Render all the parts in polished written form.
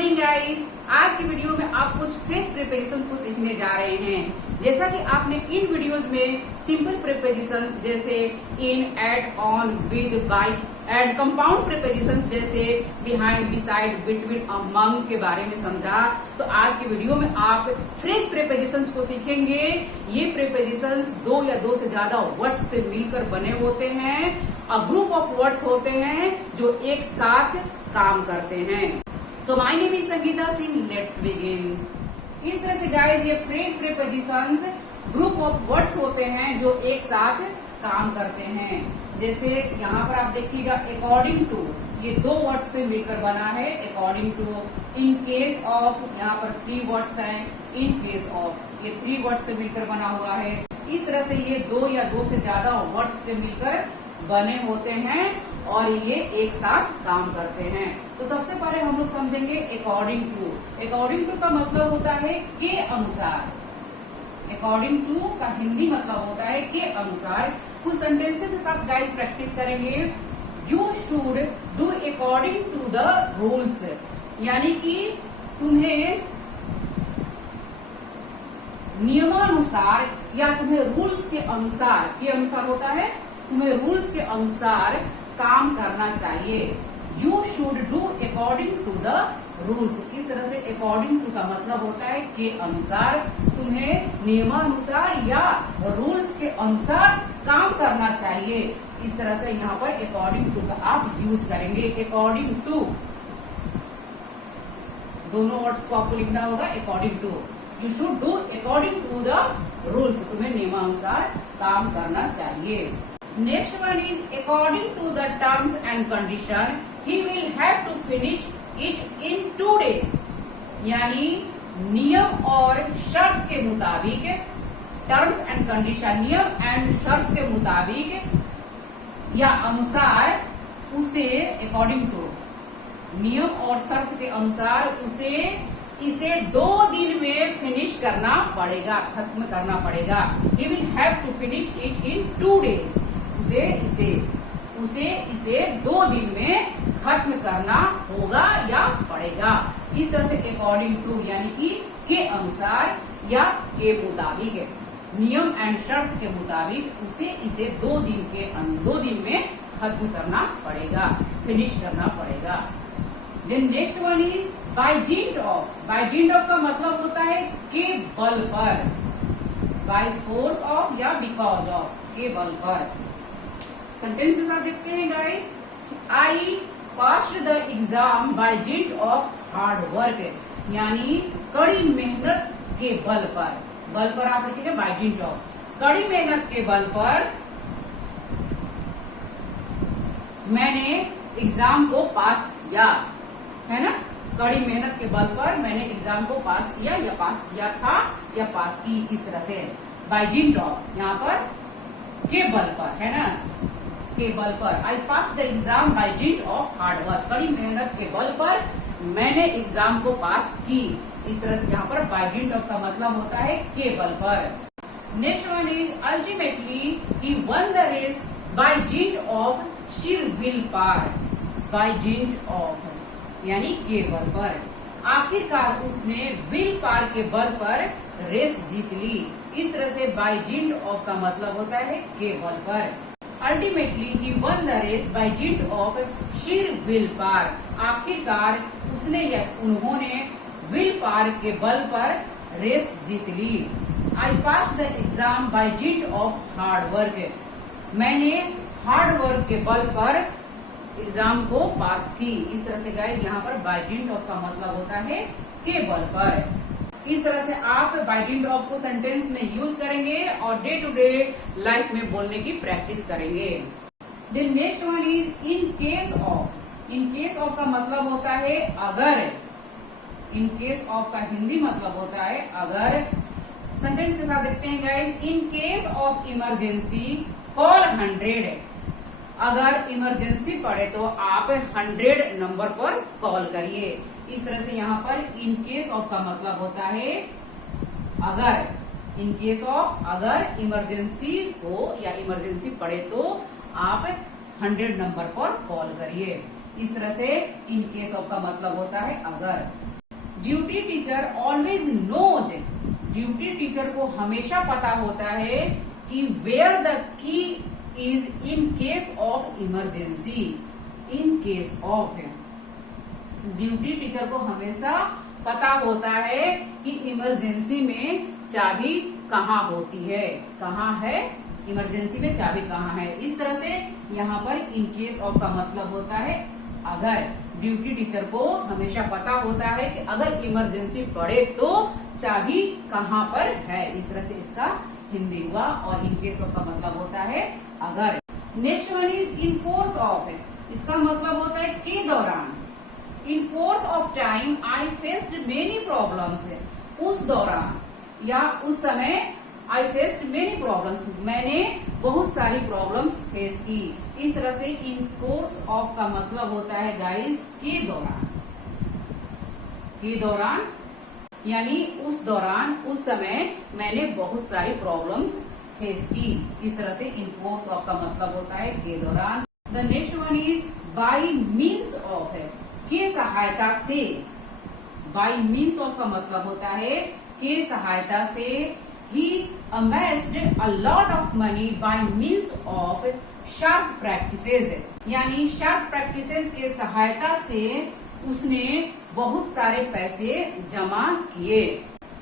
Morning guys. आज की video में आप कुछ फ्रेश प्रीपोजिशंस को सीखने जा रहे हैं। जैसा कि आपने इन वीडियोस में सिंपल प्रीपोजिशंस जैसे in, at, on, with, by and compound prepositions जैसे बिहाइंड, बिसाइड, बिटवीन, अमंग के बारे में समझा। तो आज की वीडियो में आप फ्रेश प्रीपोजिशंस को सीखेंगे। ये प्रीपोजिशंस दो या दो से ज्यादा वर्ड्स से मिलकर बने होते हैं। अ ग्रुप ऑफ वर्ड्स होते हैं जो एक साथ काम करते हैं। So my name is Sangeeta Singh, let's begin. इस तरह से गाइस ये phrase prepositions group of words होते हैं जो एक साथ काम करते हैं। जैसे यहाँ पर आप देखिएगा अकॉर्डिंग टू, ये दो वर्ड्स से मिलकर बना है according to. In case of, यहाँ पर 3 वर्ड्स हैं। इन केस ऑफ, ये 3 वर्ड्स से मिलकर बना हुआ है। इस तरह से ये दो या दो से ज्यादा वर्ड्स से मिलकर बने होते हैं और ये एक साथ काम करते हैं। तो सबसे पहले हम लोग समझेंगे अकॉर्डिंग टू। अकॉर्डिंग टू का मतलब होता है के अनुसार। अकॉर्डिंग टू का हिंदी मतलब होता है के अनुसार। कुछ सेंटेंसेस के साथ गाइस प्रैक्टिस करेंगे। You should do according to the rules, यानी कि तुम्हें नियमानुसार या तुम्हें रूल्स के अनुसार, के अनुसार होता है तुम्हें रूल्स के अनुसार काम करना चाहिए। You should do according to the rules. इस तरह से अकॉर्डिंग टू का मतलब होता है के अनुसार, तुम्हें नियमानुसार या रूल्स के अनुसार काम करना चाहिए। इस तरह से यहाँ पर अकॉर्डिंग टू का आप यूज करेंगे। अकॉर्डिंग टू, दोनों वर्ड्स को आपको लिखना होगा according to. You should do according to the rules, तुम्हें नियमानुसार काम करना चाहिए। Next one is according to the terms and condition he will have to finish it in 2 days, यानी नियम और शर्त के मुताबिक, टर्म्स एंड कंडीशन, नियम एंड शर्त के मुताबिक या अनुसार उसे, अकॉर्डिंग टू नियम और शर्त के अनुसार उसे इसे 2 दिन में फिनिश करना पड़ेगा, खत्म करना पड़ेगा। He will have to finish it in 2 days, उसे इसे 2 दिन में खत्म करना होगा या पड़ेगा। इस तरह से अकॉर्डिंग टू यानी कि के अनुसार या के मुताबिक, नियम एंड शर्त के मुताबिक उसे इसे 2 दिन में खत्म करना पड़ेगा, फिनिश करना पड़ेगा। Then next one is by dint of. By dint of का मतलब होता है के बल पर, बाय फोर्स ऑफ या बिकॉज ऑफ, के बल पर। सेंटेंस के साथ देखते हैं guys. I passed the exam by dint of hard work, यानी कड़ी मेहनत के बल पर। बल पर आप लिखेंगे बाय डिंट ऑफ, कड़ी मेहनत के बल पर मैंने एग्जाम को पास किया, है ना। कड़ी मेहनत के बल पर मैंने एग्जाम को पास किया या पास किया था या पास की। इस तरह से बाय डिंट ऑफ, यहाँ पर के बल पर, है ना, के बल पर। I pass the exam by dint of hard work, कड़ी मेहनत के बल पर मैंने एग्जाम को पास की। इस तरह से यहाँ पर बाय डिंट ऑफ का मतलब होता है के बल पर। Next one is ultimately he won the race by dint of sheer will power, by dint of यानी के बल पर। आखिरकार उसने विल पावर के बल पर रेस जीत ली। इस तरह से बाय डिंट ऑफ का मतलब होता है के बल पर। Ultimately he won the race by dint of sheer will power, आखिरकार उसने या उन्होंने विल पावर के बल पर रेस जीत ली। I pass the exam by dint of hard work, मैंने हार्ड वर्क के बल पर एग्जाम को पास की। इस तरह से गाइस यहाँ पर बाय डिंट ऑफ का मतलब होता है के बल पर। इस तरह से आप बाय डिंट ऑफ को सेंटेंस में यूज करेंगे और डे टू डे लाइफ में बोलने की प्रैक्टिस करेंगे। Then next one is in case of. In case of का मतलब होता है अगर। इन केस ऑफ का हिंदी मतलब होता है अगर। सेंटेंस के साथ देखते हैं guys. In case of emergency call 100, अगर इमरजेंसी पड़े तो आप 100 नंबर पर कॉल करिए। इस तरह से यहाँ पर इन केस ऑफ का मतलब होता है अगर। इन केस ऑफ, अगर इमरजेंसी हो या इमरजेंसी पड़े तो आप 100 नंबर पर कॉल करिए। इस तरह से इन केस ऑफ का मतलब होता है अगर। Duty teacher always knows, duty teacher को हमेशा पता होता है कि where the key is in case of emergency. In case of है, ड्यूटी टीचर को हमेशा पता होता है कि इमरजेंसी में चाबी कहाँ होती है, कहाँ है इमरजेंसी में चाबी कहाँ है। इस तरह से यहाँ पर इन केस ऑफ का मतलब होता है अगर। ड्यूटी टीचर को हमेशा पता होता है कि अगर इमरजेंसी पड़े तो चाबी कहाँ पर है। इस तरह से इसका हिंदी हुआ और इन केस ऑफ का मतलब होता है अगर। Next one is in course of है, इसका मतलब होता है के दौरान। In course of time I faced many problems, उस दौरान या उस समय आई फेस्ड मेनी प्रॉब्लम्स, मैंने बहुत सारी प्रॉब्लम्स फेस की। इस तरह से इन कोर्स ऑफ का मतलब होता है गाइस के दौरान। के दौरान यानी उस दौरान, उस समय मैंने बहुत सारी प्रॉब्लम्स फेस की। इस तरह से इन कोर्स ऑफ का मतलब होता है के दौरान। The next one is by means of है, के सहायता से। बाई मीन्स ऑफ का मतलब होता है के सहायता से। ही amassed a lot of money by means of sharp practices, यानी sharp practices के सहायता से उसने बहुत सारे पैसे जमा किए।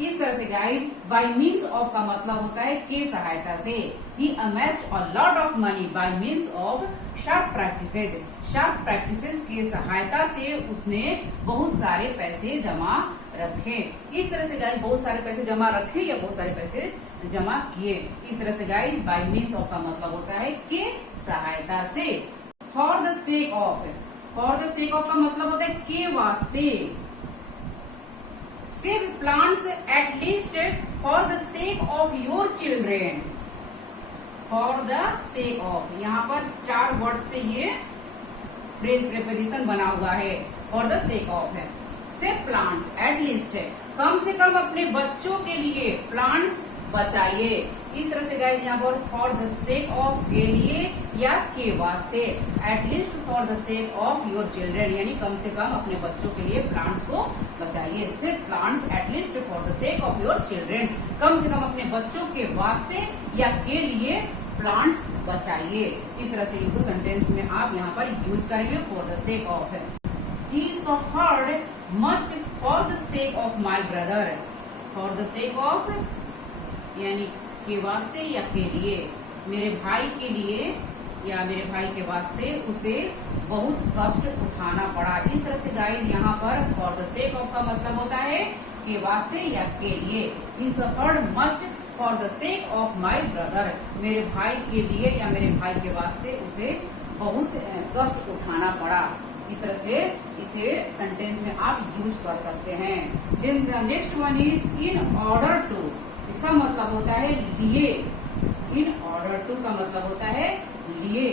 इस तरह से गाइज बाई मीन्स ऑफ का मतलब होता है के सहायता से। ही amassed a lot of money by means of sharp practices, sharp practices के सहायता से उसने बहुत सारे पैसे जमा रखे। इस तरह से गाइज बहुत सारे पैसे जमा रखे या बहुत सारे पैसे जमा किए। इस तरह से गाइज बाई मीन्स ऑफ का मतलब होता है के सहायता से। For the sake of, for the sake of का मतलब होता है के वास्ते। Save plants at least for the sake of your children. For the sake of, यहाँ पर 4 वर्ड से ये फ्रेज प्रीपोजिशन बना हुआ है। फॉर द सेक ऑफ है। सेव प्लांट्स एट लीस्ट है, कम से कम अपने बच्चों के लिए प्लांट्स बचाइए। इस तरह से गाइस यहाँ पर फॉर द सेक ऑफ के लिए या के वास्ते। At least for the sake of your children, यानी कम से कम अपने बच्चों के लिए प्लांट्स को बचाइए। सिर्फ plants at least for the sake of your children, कम से कम अपने बच्चों के वास्ते या के लिए प्लांट्स बचाइए। इस तरह से इनको सेंटेंस में आप यहाँ पर यूज करेंगे फॉर द सेक ऑफ है। He suffered much for the sake of my brother, for the sake of यानी के वास्ते या के लिए, मेरे भाई के लिए या मेरे भाई के वास्ते उसे बहुत कष्ट उठाना पड़ा। इस तरह से गाइज यहाँ पर फॉर द सेक ऑफ का मतलब होता है के वास्ते या के लिए। He suffered much for the sake of my brother, मेरे भाई के लिए या मेरे भाई के वास्ते उसे बहुत कष्ट उठाना पड़ा। इस तरह से इसे सेंटेंस में आप यूज कर सकते हैं। Then the next one is in order to, इसका मतलब होता है लिए। इन ऑर्डर टू का मतलब होता है लिए।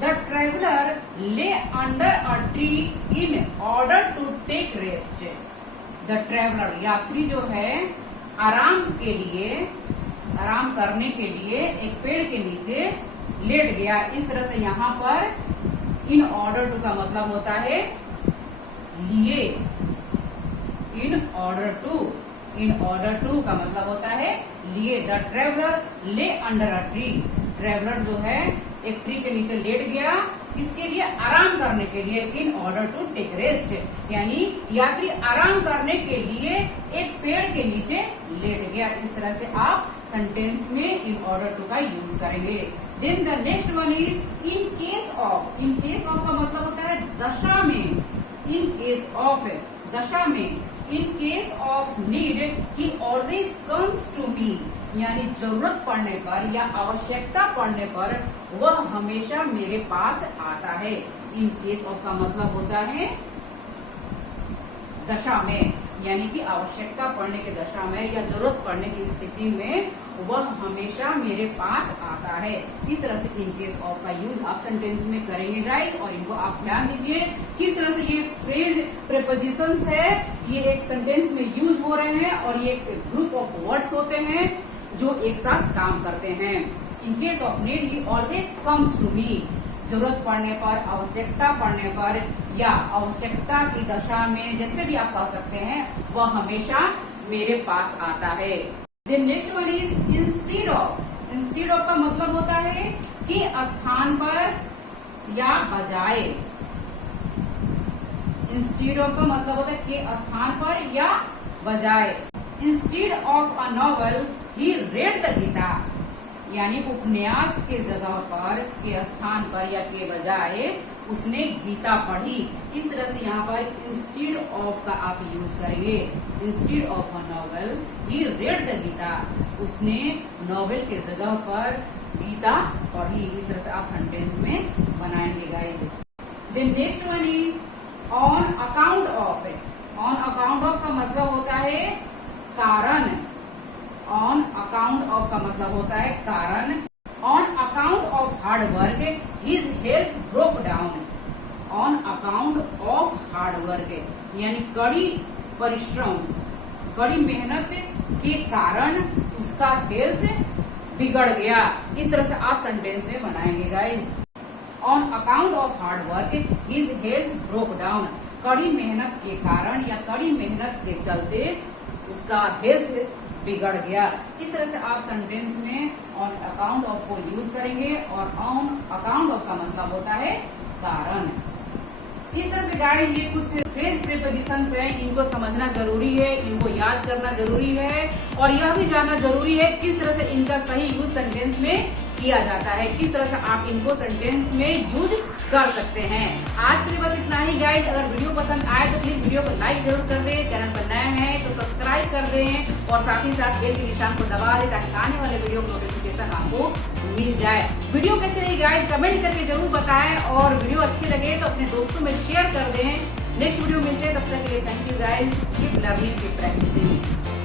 The traveller lay under a tree in order to take rest. The traveller यात्री जो है आराम के लिए, आराम करने के लिए एक पेड़ के नीचे लेट गया। इस तरह से यहाँ पर इन ऑर्डर टू का मतलब होता है लिए। In order to, in order to का मतलब होता है लिए। The traveller lay under a tree, traveller जो है एक ट्री के नीचे लेट गया, इसके लिए आराम करने के लिए। In order to take rest, यानी यात्री आराम करने के लिए एक पेड़ के नीचे लेट गया। इस तरह से आप सेंटेंस में इन ऑर्डर टू का यूज करेंगे। Then the next one is in case of. In case of का मतलब होता है दशा में। इन केस ऑफ है दशा में। In case of need he always comes to me, यानी जरूरत पड़ने पर या आवश्यकता पड़ने पर वह हमेशा मेरे पास आता है। इन केस ऑफ का मतलब होता है दशा में, यानी कि आवश्यकता पड़ने की दशा में या जरूरत पड़ने की स्थिति में वह हमेशा मेरे पास आता है। इस तरह से इन केस ऑफ का यूज आप सेंटेंस में करेंगे गाइस, और इनको आप ध्यान दीजिए किस तरह से ये फ्रेज प्रीपोजिशंस है, ये एक सेंटेंस में यूज हो रहे हैं और ये एक ग्रुप ऑफ वर्ड्स होते हैं जो एक साथ काम करते हैं। In case of need he always comes to me, जरूरत पड़ने पर, आवश्यकता पड़ने पर या आवश्यकता की दशा में, जैसे भी आप कह सकते हैं, वह हमेशा मेरे पास आता है। Then next one is instead of. Instead of का मतलब होता है कि स्थान पर या बजाय। इंस्टीड ऑफ का मतलब होता है कि स्थान पर या बजाय। Instead of a novel he read the Gita, यानी उपन्यास के जगह पर, के स्थान पर या के बजाय उसने गीता पढ़ी। इस तरह से यहाँ पर इंस्टीड ऑफ का आप यूज करेंगे। Instead of a novel he read the Gita, उसने नॉवेल के जगह पर गीता पढ़ी। इस तरह से आप सेंटेंस में बनाएंगे guys. Then next one is on account of. On account of का मतलब होता है कारण। ऑन अकाउंट ऑफ का मतलब होता है कारण। On account of hard work his health broke down. On account of hard work यानी कड़ी परिश्रम, कड़ी मेहनत के कारण उसका हेल्थ बिगड़ गया। इस तरह से आप सेंटेंस में बनाएंगे guys. On account of hard work his health broke down, कड़ी मेहनत के कारण या कड़ी मेहनत के चलते उसका हेल्थ बिगड़ गया। इस तरह से आप सेंटेंस में ऑन अकाउंट ऑफ को यूज करेंगे और ऑन अकाउंट ऑफ का मतलब होता है कारण। इस तरह से गाइस ये कुछ फ्रेज प्रीपोजिशंस हैं, इनको समझना जरूरी है, इनको याद करना जरूरी है और यह भी जानना जरूरी है किस तरह से इनका सही यूज सेंटेंस में किया जाता है, किस तरह से आप इनको सेंटेंस में यूज कर सकते हैं। आज के लिए बस इतना ही गाइज। अगर वीडियो पसंद आए तो प्लीज वीडियो को लाइक जरूर कर दें, चैनल पर नए हैं तो सब्सक्राइब कर दें और साथ ही साथ बेल के निशान को दबा दें ताकि आने वाले वीडियो का नोटिफिकेशन आपको मिल जाए। वीडियो कैसे रही गाइज कमेंट करके जरूर बताएं और वीडियो अच्छी लगे तो अपने दोस्तों में शेयर कर दें। नेक्स्ट वीडियो मिलते हैं, तब तक के लिए thank you guys. Keep learning, keep practising.